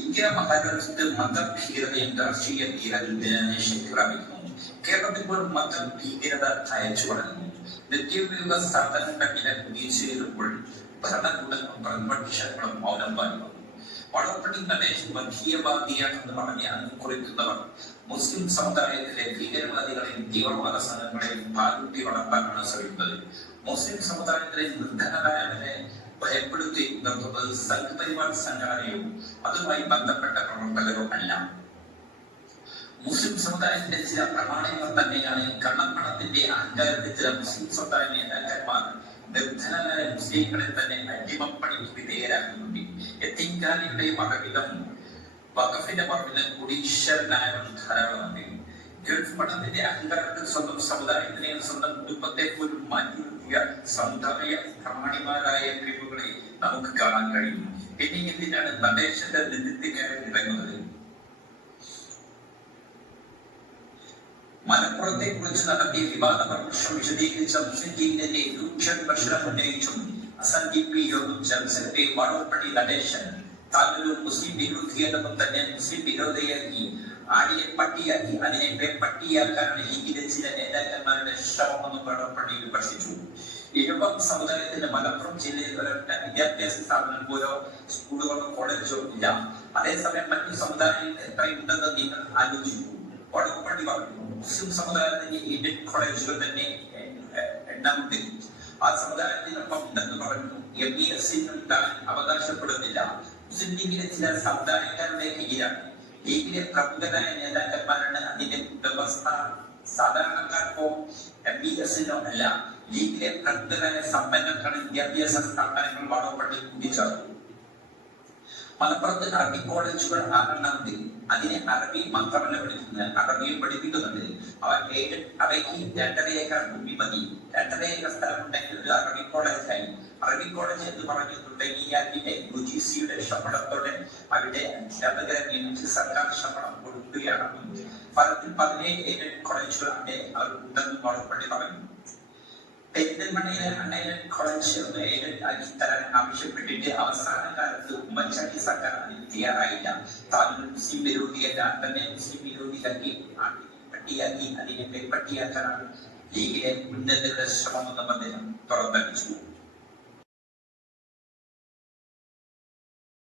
India മഹാരാജ്യത്ത് മതഭീകരതയും രാഷ്ട്രീയ ശക്തിപ്രാപിക്കുന്നു. കേരളത്തിൽ പോലും മതഭീകരത അയച്ചു വളരുന്നു. നിത്യോപയോഗ സാധനങ്ങളുടെ വില കുതിച്ചുയരുമ്പോൾ ഭരണകൂടങ്ങളും പ്രതിപക്ഷങ്ങളും മൗനം പാലിക്കുന്നു. വളർപ്പടി നടേശ് വർഗീയവാദിയാണെന്ന് പറഞ്ഞ് കുറിക്കുന്നവർ മുസ്ലിം സമുദായത്തിലെ ഭീകരവാദികളെയും തീവ്രവാദ സംഘങ്ങളെയും പാലുട്ടി വളർത്താനാണ് ശ്രമിക്കുന്നത്. മുസ്ലിം സമുദായത്തിലെ നിർധനരായവരെ ഭയപ്പെടുത്തി നിർത്തുന്നത് സംഘപരിവാർ സംഘടനയോ അതുമായി ബന്ധപ്പെട്ട പ്രവർത്തകരോ അല്ല. മുസ്ലിം സമുദായത്തിന്റെ ചില പ്രമാണങ്ങൾ തന്നെയാണ് കള്ളപ്പണത്തിന്റെ അഹങ്കാരത്തിൽ ചില മുസ്ലിം സമുദായ നേതാക്കന്മാർ നിർധനരായ മുസ്ലിങ്ങളെ തന്നെ അടിമപ്പണിക്ക് വിധേയരാക്കുന്നുണ്ട്. എത്തിങ്കാലിയുടെ മകവിധം വഖഫിന്റെ മറവിന് കുടീശ്വരനായവൻ ധാരാളമുണ്ട്. ഗൾഫ് പണത്തിന്റെ അഹങ്കാരത്തിൽ സ്വന്തം സമുദായത്തിനെയും സ്വന്തം കുടുംബത്തെ പോലും മാറ്റി നിർത്തിയ സമുദായ പ്രമാണിമാരായ കഴിവുകളെ നമുക്ക് കാണാൻ കഴിയും. പിന്നെ എന്തിനാണ് നടേശന്റെ നിത്യക്കാരൻ ഇറങ്ങുന്നത്? മലപ്പുറത്തെ കുറിച്ച് നടത്തിയ വിവാദ പരാമർശം വിശദീകരിച്ച മുസ്ലിം ലീഗിന്റെ രൂക്ഷ വിമർശനം ഉന്നയിച്ചും അസംഖ്യ യോഗം ജനറൽ സെക്രട്ടറി വളർപ്പടി നടേശൻ താനൊരു മുസ്ലിം വിരോധിയെന്നും തന്നെ മുസ്ലിം വിരോധിയാക്കി ആടിയെ പട്ടിയാക്കി അതിനെ പെൺപട്ടിയാക്കാനാണ് ലീഗിലെ ചില നേതാക്കന്മാരുടെ ശ്രമമെന്നും വളർപ്പടി വിമർശിച്ചു. ഇഴവം സമുദായത്തിന്റെ മലപ്പുറം ജില്ലയിൽ ഒരൊറ്റ വിദ്യാഭ്യാസ സ്ഥാപനം പോലോ സ്കൂളുകളോ കോളേജോ ഇല്ല. അതേസമയം മറ്റു സമുദായങ്ങളിൽ എത്രയുണ്ടെന്ന് നിങ്ങൾ ആലോചിക്കൂ. വളർപ്പടി പറഞ്ഞു മുസ്ലിം സമുദായത്തിന്റെ എയ്ഡഡ് കോളേജുകൾ തന്നെ എണ്ണമുണ്ട്. ആ സമുദായത്തിനൊപ്പം ഉണ്ടെന്ന് പറഞ്ഞു. MES താൻ അവകാശപ്പെടുന്നില്ല. മുസ്ലിം ലീഗിലെ ചില സമുദായക്കാരുടെ കയ്യിലാണ്. ലീഗിലെ പ്രമുഖരായ നേതാക്കന്മാരാണ് അതിന്റെ വ്യവസ്ഥ. സാധാരണക്കാർക്കോ MES അല്ല. ലീഗിലെ പ്രമുഖരായ സമ്പന്നർക്കാണ് വിദ്യാഭ്യാസ സ്ഥാപനങ്ങൾ വളർപ്പടി കൂട്ടിച്ചേർത്തു. മലപ്പുറത്ത് അറബി കോളേജുകൾ 6 ഉണ്ട്. അതിനെ അറബി മാത്രമല്ല പഠിക്കുന്നത്, അറബിയും പഠിപ്പിക്കുന്നുണ്ട്. അവയ്ക്ക് 2.5 ഏക്കർ ഭൂമി മതി. 2.5 ഏക്കർ സ്ഥലമുണ്ടെങ്കിൽ ഒരു അറബി കോളേജായി. അറബി കോളേജ് എന്ന് പറഞ്ഞു തുടങ്ങിയാൽ പിന്നെ UGCയുടെ ശമ്പളത്തോടെ അവിടെ അധ്യാപകരെ നിയമിച്ച് സർക്കാർ ശമ്പളം കൊടുക്കുകയാണ്. ഫലത്തിൽ 17 എയ്ഡഡ് കോളേജുകൾ അവിടെ അവർ ഉണ്ടെന്ന് വളർപ്പടി പറഞ്ഞു. പെരിന്തൽമണ്ണയിലെ അൺഎയ്ഡഡ് കോളേജ് എയ്ഡഡ് ആക്കി തരാൻ ആവശ്യപ്പെട്ടിട്ട് അവസാന കാലത്ത് ഉമ്മൻചാണ്ടി സർക്കാർ അതിന് തയ്യാറായില്ല. താനൊരു മുസ്ലിം വിരോധിയല്ല, തന്നെ മുസ്ലിം വിരോധിയാക്കി പട്ടിയാക്കി അതിനെ പെൺപട്ടിയാക്കാനാണ് ലീഗിലെ ഉന്നതരുടെ ശ്രമമെന്നും അദ്ദേഹം തുറന്നടിച്ചു.